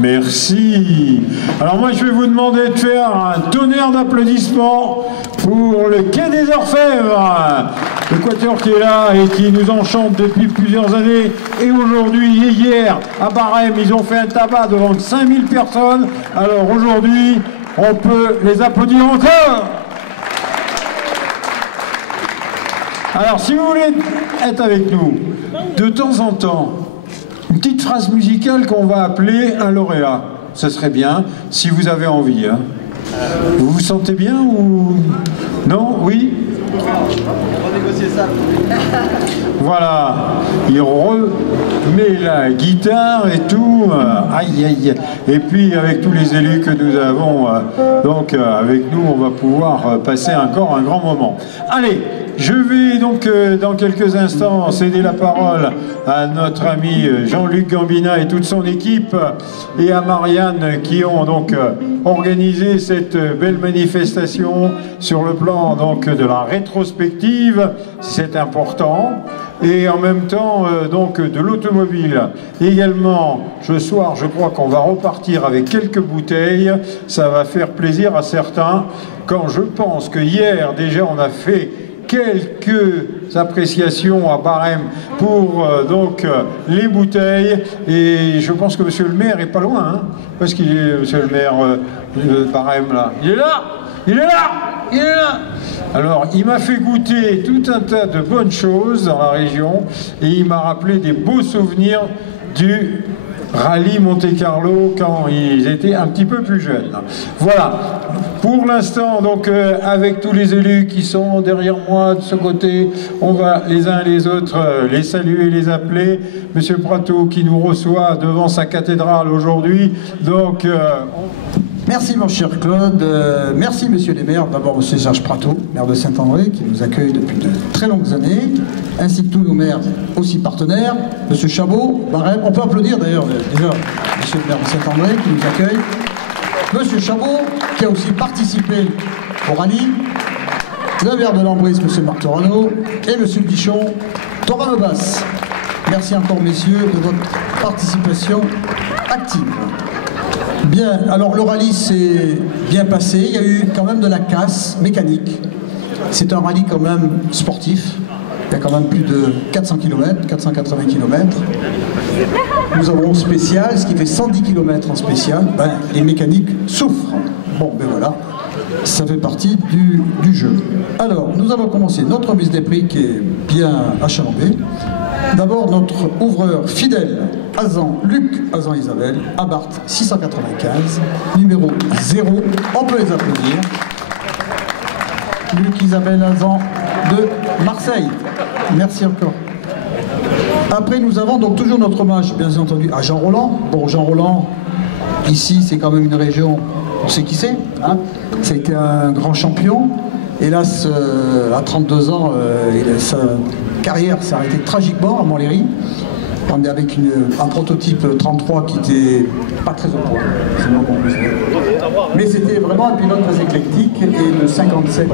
Merci. Alors moi je vais vous demander de faire un tonnerre d'applaudissements pour le Quai des Orfèvres, le quatuor qui est là et qui nous enchante depuis plusieurs années. Et aujourd'hui et hier à Barème, ils ont fait un tabac devant 5000 personnes. Alors aujourd'hui, on peut les applaudir encore. Alors si vous voulez être avec nous, de temps en temps, une petite phrase musicale qu'on va appeler un lauréat. Ce serait bien, si vous avez envie. Hein. Vous vous sentez bien ou... Non? Oui? On va négocier ça. Voilà. Il remet la guitare et tout. Aïe, aïe. Et puis, avec tous les élus que nous avons, donc avec nous, on va pouvoir passer encore un grand moment. Allez! Je vais donc dans quelques instants céder la parole à notre ami Jean-Luc Gambina et toute son équipe et à Marianne qui ont donc organisé cette belle manifestation sur le plan donc de la rétrospective, c'est important, et en même temps donc de l'automobile. Également, ce soir, je crois qu'on va repartir avec quelques bouteilles, ça va faire plaisir à certains, quand je pense que hier déjà on a fait quelques appréciations à Barème pour les bouteilles, et je pense que monsieur le maire est pas loin, hein, parce qu'il est monsieur le maire de Barème là. Il est là, il est là, il est là. Alors il m'a fait goûter tout un tas de bonnes choses dans la région et il m'a rappelé des beaux souvenirs du rallye Monte-Carlo quand ils étaient un petit peu plus jeunes. Voilà. Pour l'instant, donc, avec tous les élus qui sont derrière moi de ce côté, on va les uns et les autres les saluer, les appeler. Monsieur Prato qui nous reçoit devant sa cathédrale aujourd'hui. Donc, Merci mon cher Claude, merci monsieur les maires, d'abord monsieur Serge Prato, maire de Saint-André, qui nous accueille depuis de très longues années, ainsi que tous nos maires aussi partenaires, monsieur Chabot, Barème, on peut applaudir d'ailleurs déjà monsieur le maire de Saint-André qui nous accueille, monsieur Chabot qui a aussi participé au rallye, le maire de Lambris, monsieur Marc Torano, et monsieur Bichon, Torano-Basse. Merci encore messieurs de votre participation active. Bien, alors le rallye s'est bien passé, il y a eu quand même de la casse mécanique. C'est un rallye quand même sportif, il y a quand même plus de 400 km, 480 km. Nous avons spécial, ce qui fait 110 km en spécial, ben, les mécaniques souffrent. Bon, ben voilà, ça fait partie du jeu. Alors, nous allons commencer notre remise des prix qui est bien achalandée. D'abord, notre ouvreur fidèle, Luc Azan Isabelle, Abarth 695, numéro 0. On peut les applaudir. Luc Isabelle Azan de Marseille. Merci encore. Après, nous avons donc toujours notre hommage, bien entendu, à Jean Roland. Bon, Jean Roland, ici, c'est quand même une région, on sait qui c'est. Hein, c'était un grand champion. Hélas, à 32 ans, sa carrière s'est arrêtée tragiquement à Montlhéry, avec un prototype 33 qui n'était pas très opportun. Mais c'était vraiment un pilote très éclectique, et de 57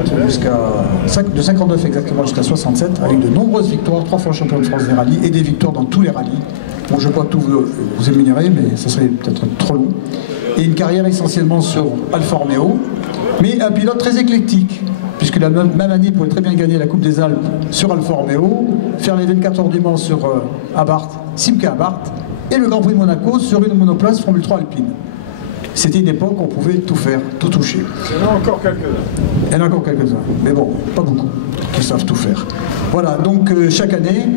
de 59 exactement jusqu'à 67, avec de nombreuses victoires, 3 fois champion de France des rallyes et des victoires dans tous les rallyes. Bon, je ne vais pas tout vous énumérer, mais ça serait peut-être trop long. Et une carrière essentiellement sur Alfa Romeo, mais un pilote très éclectique, puisque la même année, il pouvait très bien gagner la Coupe des Alpes sur Alfa Romeo, faire les 24 heures du Mans sur Abarth, Simca Abarth, et le Grand Prix de Monaco sur une monoplace Formule 3 alpine. C'était une époque où on pouvait tout faire, tout toucher. Il y en a encore quelques-uns. Il y en a encore quelques-uns, mais bon, pas beaucoup, qui savent tout faire. Voilà, donc chaque année,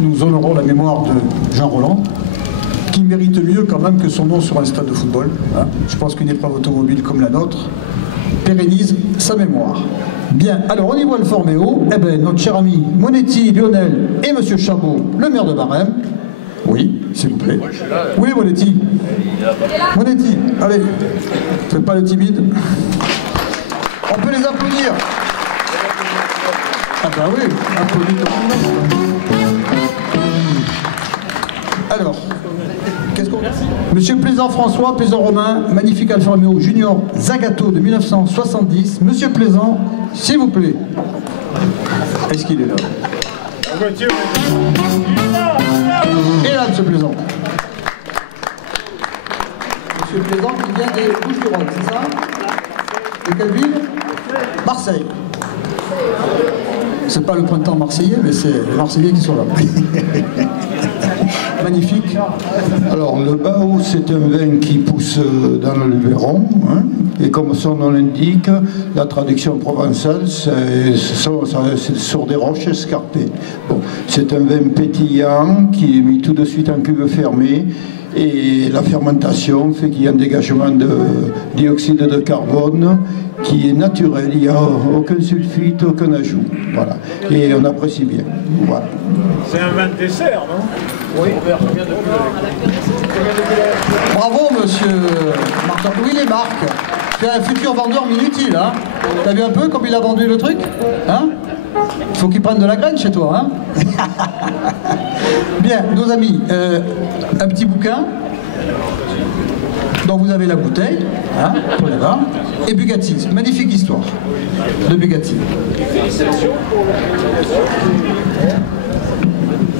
nous honorons la mémoire de Jean Roland, qui mérite mieux quand même que son nom sur un stade de football. Hein. Je pense qu'une épreuve automobile comme la nôtre pérennise sa mémoire. Bien, alors au niveau Alfa Romeo, eh ben, notre cher ami Monetti, Lionel et monsieur Chabot, le maire de Barème. Oui, s'il vous plaît. Oui, Monetti. Monetti, allez, faites pas le timide. On peut les applaudir. Ah bah oui, applaudis. Alors, qu'est-ce qu'on remercie? Monsieur Plaisant François, Plaisant Romain, magnifique Alfa Romeo Junior Zagato de 1970. Monsieur Plaisant, s'il vous plaît. Est-ce qu'il est là? Et là, monsieur Plaisant. plaisante qui vient des Bouches-du-Rhône, c'est ça? De quelle ville? Marseille. C'est pas le printemps marseillais, mais c'est les Marseillais qui sont là. Magnifique. Alors, le Bao, c'est un vin qui pousse dans le Luberon, hein, et comme son nom l'indique, la traduction provençale, c'est sur des roches escarpées. Bon, c'est un vin pétillant qui est mis tout de suite en cuve fermée, et la fermentation fait qu'il y a un dégagement de dioxyde de carbone qui est naturel, il n'y a aucun sulfite, aucun ajout. Voilà. Et on apprécie bien. Voilà. C'est un vin de dessert, non? Oui. Bravo, monsieur Martin. Oui, les marques. Tu es un futur vendeur Minutil, hein? T'as vu un peu comme il a vendu le truc? Hein? Il faut qu'il prenne de la graine chez toi, hein? Bien, nos amis, un petit bouquin. Donc vous avez la bouteille, hein, là, et Bugatti, magnifique histoire de Bugatti.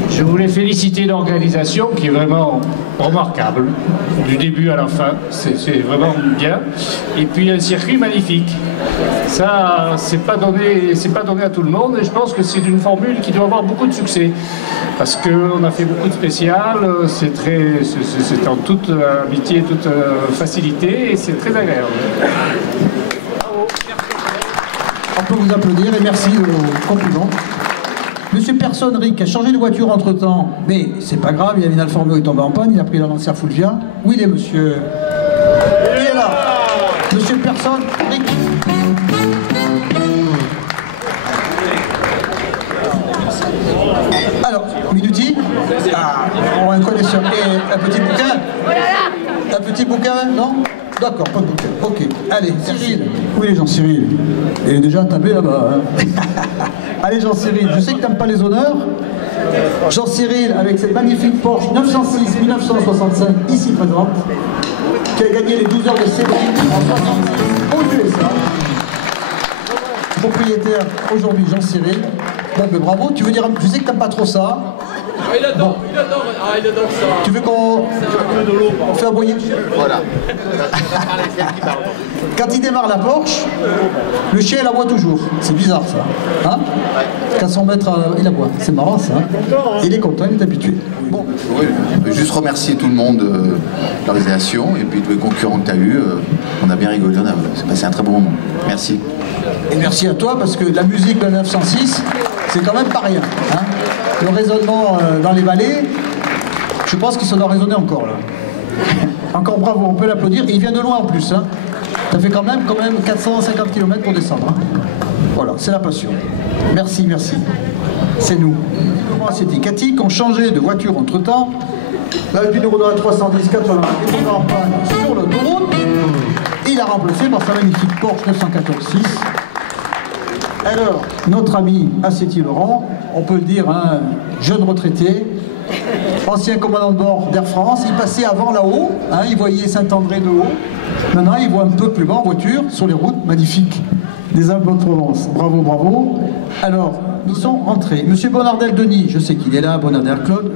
Je voulais féliciter l'organisation qui est vraiment remarquable, du début à la fin, c'est vraiment bien. Et puis un circuit magnifique. Ça, c'est pas donné à tout le monde et je pense que c'est une formule qui doit avoir beaucoup de succès. Parce qu'on a fait beaucoup de spéciales, c'est en toute amitié, toute facilité et c'est très agréable. On peut vous applaudir et merci de vos compliments. Monsieur Personnerie qui a changé de voiture entre temps, mais c'est pas grave, il y avait une Alfa Romeo, il est tombé en panne, il a pris la Lancia Fulvia. Où il est, monsieur? Il est là. Monsieur Personnerie. Alors, Minuti, on a un connaisseur. Et un petit bouquin? Un petit bouquin, non? D'accord, pas de bouquin. Ok, allez, Cyril. Oui, Jean-Cyril. Il est déjà tapé là-bas. Hein. Allez, Jean-Cyril, je sais que tu n'aimes pas les honneurs. Jean-Cyril, avec cette magnifique Porsche 906 1965, ici présente, qui a gagné les 12 heures de Sebring en 66 aux USA. Propriétaire aujourd'hui, Jean-Cyril. Bon, mais bravo, tu veux dire, je sais que tu n'aimes pas trop ça. Il adore, bon. Il adore ça. Tu veux qu'on fait aboyer le chien? Voilà. Quand il démarre la Porsche, le chien il aboie toujours. C'est bizarre ça. Hein? Qu'à 100 mètres, il aboie. C'est marrant ça. Hein? Il est content, il est habitué. Bon. Oui, je veux juste remercier tout le monde de l'organisation et puis tous les concurrents que tu as eu. On a bien rigolé, on a passé un très bon moment. Merci. Et merci à toi parce que la musique de 906, c'est quand même pas rien. Hein? Le raisonnement dans les vallées, je pense que ça doit résonner encore là. Encore bravo, on peut l'applaudir. Et il vient de loin en plus. Hein. Ça fait quand même 450 km pour descendre. Hein. Voilà, c'est la passion. Merci, merci. C'est nous. C'était Cathy qui ont changé de voiture entre temps. L'Alpine Renault 310 80 est tombé en panne sur l'autoroute. Et il a remplacé par sa magnifique Porsche 914 6. Alors, notre ami Assetti-Laurent, on peut le dire, hein, jeune retraité, ancien commandant de bord d'Air France, il passait avant là-haut, hein, il voyait Saint-André de haut. Maintenant, il voit un peu plus bas en voiture, sur les routes magnifiques des Alpes-de-Provence. Bravo, bravo. Alors, nous sommes rentrés. Monsieur Bonardel-Denis, je sais qu'il est là, Bonardel-Claude.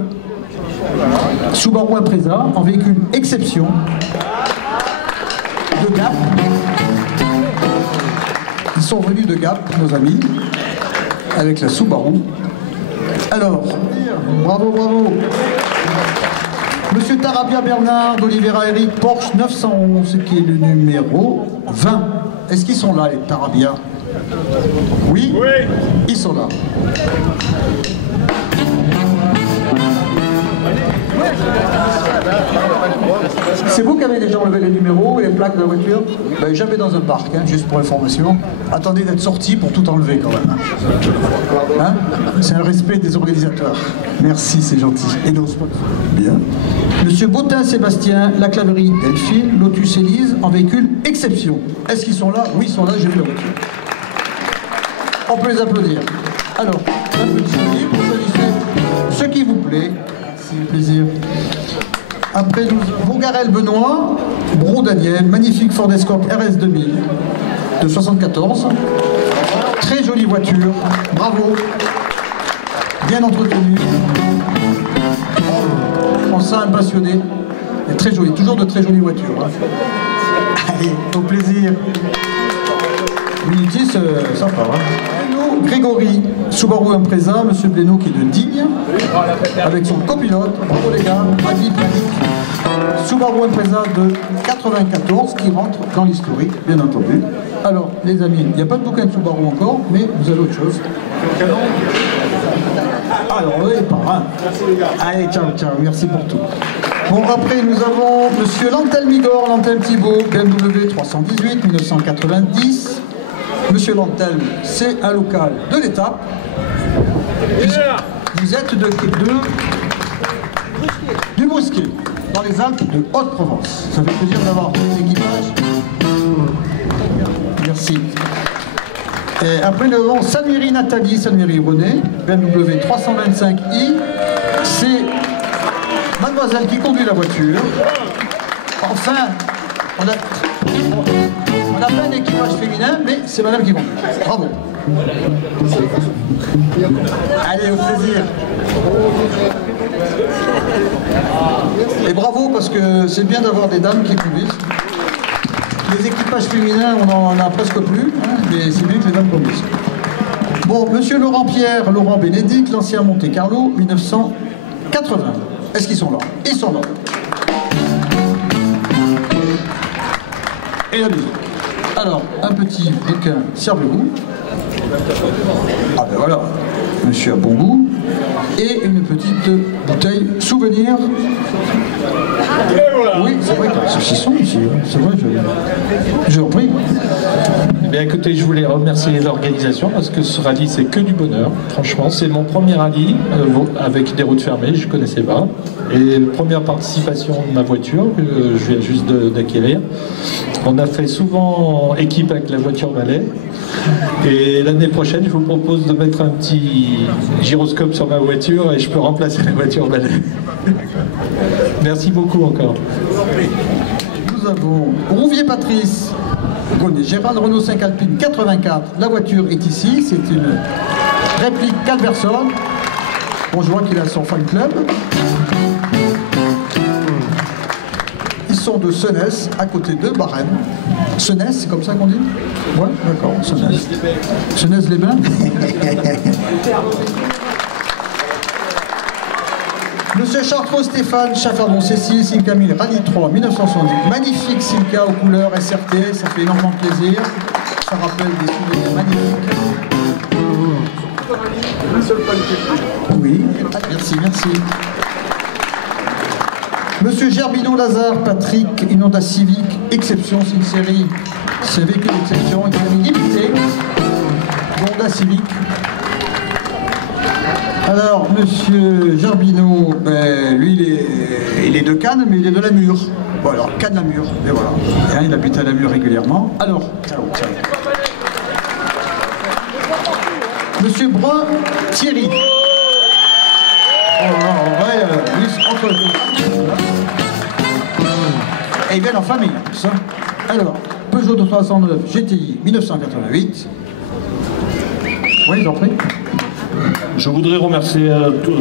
Subaru Impreza, en véhicule exception, de Gap. Ils sont venus de Gap, nos amis, avec la Subaru. Alors, bravo, bravo. Monsieur Tarabia Bernard d'Olivera Eric, Porsche 911, qui est le numéro 20. Est-ce qu'ils sont là, les Tarabia? Oui? Oui. Ils sont là. C'est vous qui avez déjà enlevé les numéros et les plaques de la voiture? Ben, jamais dans un parc, hein, juste pour information. Attendez d'être sorti pour tout enlever quand même. Hein? C'est un respect des organisateurs. Merci, c'est gentil. Et nos sponsors. Bien. Monsieur Bottin Sébastien, la Claverie Delphine, Lotus Élise, en véhicule exception. Est-ce qu'ils sont là? Oui, ils sont là, j'ai vu la voiture. On peut les applaudir. Alors, un petit livre, vous choisissez ce qui vous plaît. C'est plaisir. Après, Bourgarel Benoît, Brou Daniel, magnifique Ford Escort RS 2000 de 74. Très jolie voiture, bravo. Bien entretenue. On sent un passionné. Et très joli, toujours de très jolies voitures. Hein. Allez, au plaisir. Minutis, sympa. Hein. Blénaud Grégory, Subaru Impreza, Monsieur Blénaud qui est de Digne, avec son copilote, bravo les gars, Adi Panic, Subaru Impreza de 94 qui rentre dans l'historique, bien entendu. Alors, les amis, il n'y a pas de bouquin de Subaru encore, mais vous avez autre chose. Alors, oui, pas un. Allez, ciao, ciao, merci pour tout. Bon, après, nous avons Monsieur Lantel Migor, Lantel Thibault, BMW 318, 1990. Monsieur Lantel, c'est un local de l'étape. Vous êtes du Bousquier, dans les Alpes de Haute-Provence. Ça fait plaisir d'avoir des équipages. Merci. Et après, nous avons Salmiri Nathalie, Salmiri René, BMW 325i. C'est mademoiselle qui conduit la voiture. Enfin, on a pas un équipage féminin, mais c'est madame qui conduit. Bravo. Allez, au plaisir. Et bravo, parce que c'est bien d'avoir des dames qui conduisent. Les équipages féminins, on en a presque plus, hein, mais c'est bien que les dames conduisent. Bon, monsieur Laurent Pierre, Laurent Bénédicte, l'ancien Monte Carlo, 1980. Est-ce qu'ils sont là? Ils sont là. Et la musique. Alors, un petit bouquin, servez-vous. Ah ben voilà, monsieur a bon goût. Et une petite bouteille souvenir. Oui, c'est vrai qu'il y a un saucisson ici. C'est vrai, je repris. Eh bien, écoutez, je voulais remercier l'organisation parce que ce rallye, c'est que du bonheur. Franchement, c'est mon premier rallye avec des routes fermées, je ne connaissais pas. Et la première participation de ma voiture que je viens juste d'acquérir. On a fait souvent équipe avec la voiture balai. Et l'année prochaine, je vous propose de mettre un petit gyroscope sur ma voiture et je peux remplacer la voiture balai. Merci beaucoup encore. Nous avons Rouvier Patrice, Gérald Renault 5 Alpine 84. La voiture est ici, c'est une réplique Calverson. Bon, je vois qu'il a son fan club. Ils sont de Senès, à côté de Barème. Senès, c'est comme ça qu'on dit? Ouais, d'accord, Senès. Senès-les-Bains. Monsieur Chartreux Stéphane, Chaffardon Cécile, Simca 1000, Rallye 3, 1970. Magnifique Simca aux couleurs SRT, ça fait énormément plaisir. Ça rappelle des souvenirs magnifiques. Oui, merci, merci. Monsieur Gerbino Lazare, Patrick, une Honda Civic, exception, c'est une série, c'est véhicule d'exception, une série limitée. Honda Civic. Alors, monsieur Gerbino, ben, lui, il est de Cannes, mais il est de la Mure. Bon, alors, Cannes-la-Mure, et voilà. Et, il habite à la Mure régulièrement. Alors, ciao, ciao. Monsieur Brun Thierry. Oh, en vrai, entre et ils viennent en famille, ça. Alors, Peugeot 309 GTI 1988. Oui, j'en prie. Je voudrais remercier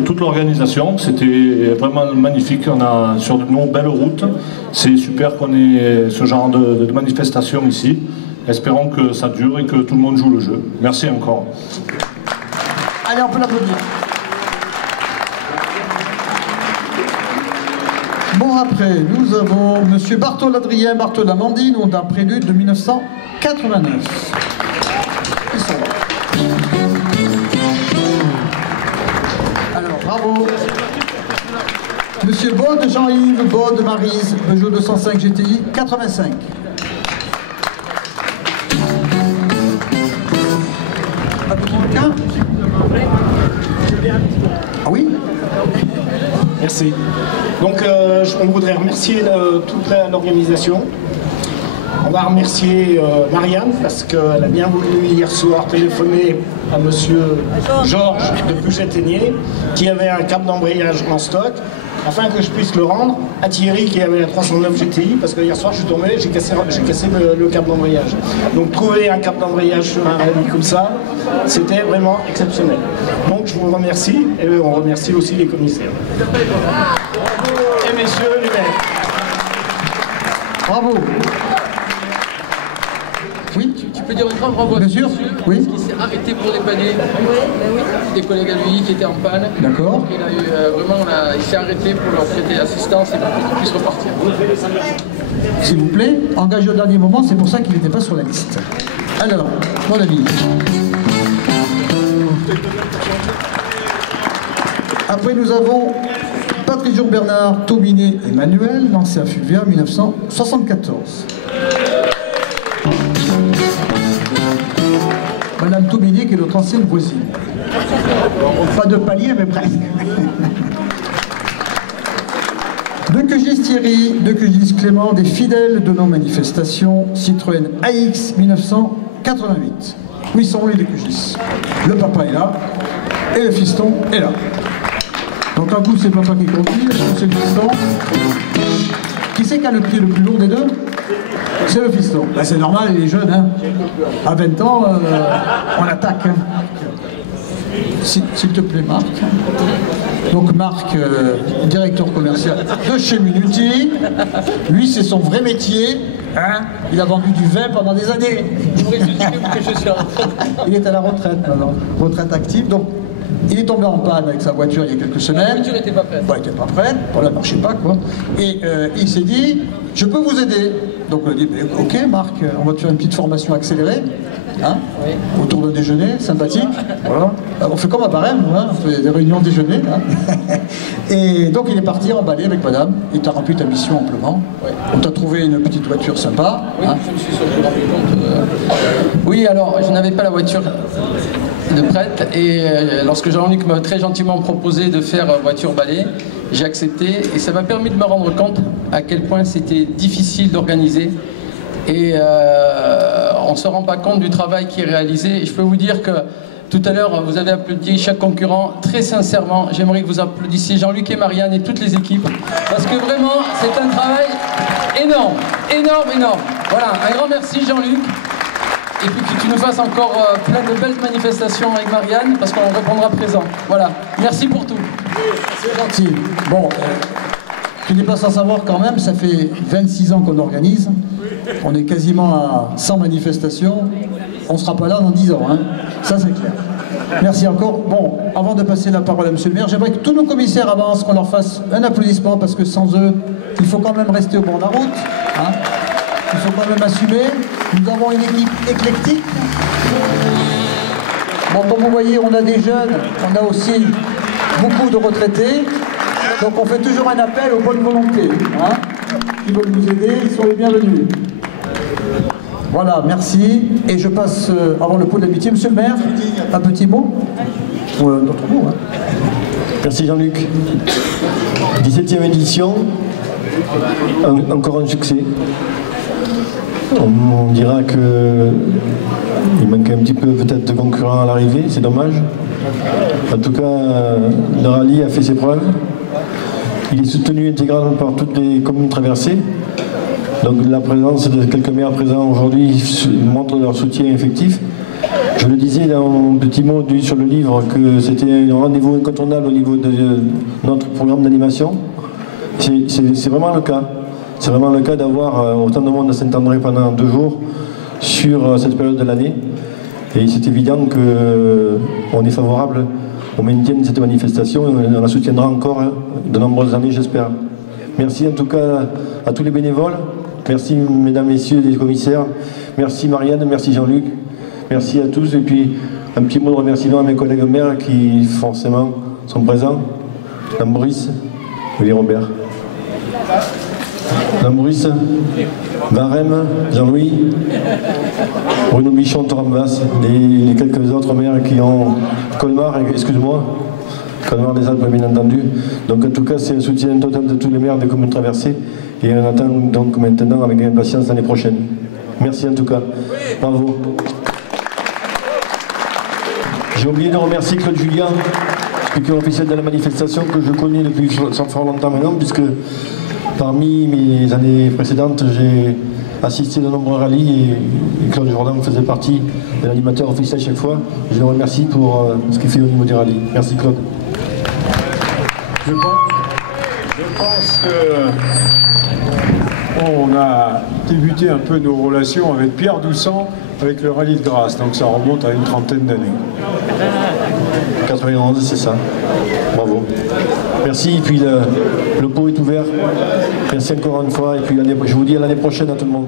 toute l'organisation, c'était vraiment magnifique, on a sur de nos belles routes, c'est super qu'on ait ce genre de manifestation ici, espérons que ça dure et que tout le monde joue le jeu. Merci encore. Allez, on peut l'applaudir. Bon, après, nous avons monsieur Bartol Adrien, Bartol Amandine, on a un prélude de 1989. Ils sont là. Alors, bravo. Monsieur Bode, Jean-Yves, Bode, Maryse, Peugeot 205 GTI, 85. Ah oui? Merci. Donc, on voudrait remercier toute l'organisation. On va remercier Marianne parce qu'elle a bien voulu hier soir téléphoner à monsieur Georges de Puget-Aigné qui avait un câble d'embrayage en stock afin que je puisse le rendre à Thierry qui avait la 309 GTI parce que hier soir je suis tombé, j'ai cassé le câble d'embrayage. Donc trouver un câble d'embrayage sur un rallye comme ça, c'était vraiment exceptionnel. Donc je vous remercie et on remercie aussi les commissaires. Et messieurs les maires. renvoie Bien sûr, oui. Parce qu'il s'est arrêté pour dépanner des collègues à lui qui étaient en panne. D'accord. Il a eu vraiment, il s'est arrêté pour leur prêter assistance et pour qu'ils puissent repartir. S'il vous plaît, engagé au dernier moment, c'est pour ça qu'il n'était pas sur la liste. Alors, mon ami. Après, nous avons Patrick Jean-Bernard Taubinet Emmanuel, lancé à Fulvia en 1974. Madame Taubinet, qui est notre ancienne voisine. Pas de palier, mais presque. De Quegis Thierry, de Quegis Clément, des fidèles de nos manifestations, Citroën AX 1988. Oui, ils sont les de Quegis. Le papa est là, et le fiston est là. Donc un coup c'est le papa qui conduit, un coup c'est le fiston. Qui c'est qui a le pied le plus lourd des deux? C'est le fiston. Ben, c'est normal, il est jeune, hein. À 20 ans, on attaque. Hein. S'il te plaît, Marc. Donc Marc, directeur commercial de chez Minuti. Lui, c'est son vrai métier. Hein, il a vendu du vin pendant des années. Il est à la retraite maintenant, retraite active. Donc, il est tombé en panne avec sa voiture il y a quelques semaines. La voiture n'était pas prête. Bon, elle n'était pas prête, bon, elle ne marchait pas, quoi. Et il s'est dit, je peux vous aider. Donc on a dit, ok Marc, on va te faire une petite formation accélérée. Hein, oui. Autour de déjeuner, sympathique. Voilà. On fait comme à Barème, hein, on fait des réunions déjeuner. Hein. Et donc il est parti emballer avec madame, il t'a rempli ta mission amplement. Ouais. On t'a trouvé une petite voiture sympa. Oui, hein. Je me suis surtout rendu compte. Oui, alors je n'avais pas la voiture de prête et lorsque Jean-Luc m'a très gentiment proposé de faire voiture balai, j'ai accepté et ça m'a permis de me rendre compte à quel point c'était difficile d'organiser. Et on ne se rend pas compte du travail qui est réalisé. Et je peux vous dire que tout à l'heure, vous avez applaudi chaque concurrent. Très sincèrement, j'aimerais que vous applaudissiez Jean-Luc et Marianne et toutes les équipes. Parce que vraiment, c'est un travail énorme, énorme, énorme. Voilà, un grand merci Jean-Luc. Et puis que tu nous fasses encore plein de belles manifestations avec Marianne, parce qu'on répondra présent. Voilà, merci pour tout. C'est gentil. Bon, tu n'es pas sans savoir quand même, ça fait 26 ans qu'on organise. On est quasiment à 100 manifestations. On ne sera pas là dans 10 ans, hein. Ça c'est clair. Merci encore. Bon, avant de passer la parole à monsieur le maire, j'aimerais que tous nos commissaires avancent, qu'on leur fasse un applaudissement, parce que sans eux, il faut quand même rester au bord de la route. Hein. Il faut quand même assumer. Nous avons une équipe éclectique. Bon, comme vous voyez, on a des jeunes, on a aussi beaucoup de retraités. Donc on fait toujours un appel aux bonnes volontés. Hein, qui veulent nous aider, ils sont les bienvenus. Voilà, merci. Et je passe avant le pot d'amitié. Monsieur le maire, un petit mot ou un autre mot. Hein. Merci Jean-Luc. 17e édition, encore un succès. On dira qu'il manque un petit peu peut-être de concurrents à l'arrivée, c'est dommage. En tout cas, le rallye a fait ses preuves. Il est soutenu intégralement par toutes les communes traversées. Donc la présence de quelques maires présents aujourd'hui montre leur soutien effectif. Je le disais dans mon petit mot sur le livre que c'était un rendez-vous incontournable au niveau de notre programme d'animation. C'est vraiment le cas. C'est vraiment le cas d'avoir autant de monde à Saint-André pendant 2 jours sur cette période de l'année. Et c'est évident qu'on est favorable au maintien de cette manifestation et on la soutiendra encore de nombreuses années, j'espère. Merci en tout cas à tous les bénévoles. Merci mesdames, messieurs les commissaires. Merci Marianne, merci Jean-Luc. Merci à tous. Et puis un petit mot de remerciement à mes collègues maires qui forcément sont présents. Madame Brice, Louis Robert. Madame Brice, Barème, Jean-Louis, Bruno Bichon, Torambas, et les quelques autres maires qui ont Colmar, excuse-moi, Colmar des Alpes bien entendu. Donc en tout cas c'est un soutien total de tous les maires des communes traversées et on attend donc maintenant avec impatience l'année prochaine. Merci en tout cas. Bravo. J'ai oublié de remercier Claude Julien, speaker officiel de la manifestation que je connais depuis fort longtemps maintenant, puisque parmi mes années précédentes, j'ai assisté à de nombreux rallyes et Claude Jourdan faisait partie de l'animateur officiel chaque fois. Je le remercie pour ce qu'il fait au niveau des rallyes. Merci Claude. Je pense que on a débuté un peu nos relations avec Pierre Doucet avec le rallye de Grasse, donc ça remonte à une trentaine d'années. 91, c'est ça. Bravo. Merci, et puis le pot est ouvert. Merci encore une fois, et puis je vous dis à l'année prochaine à tout le monde.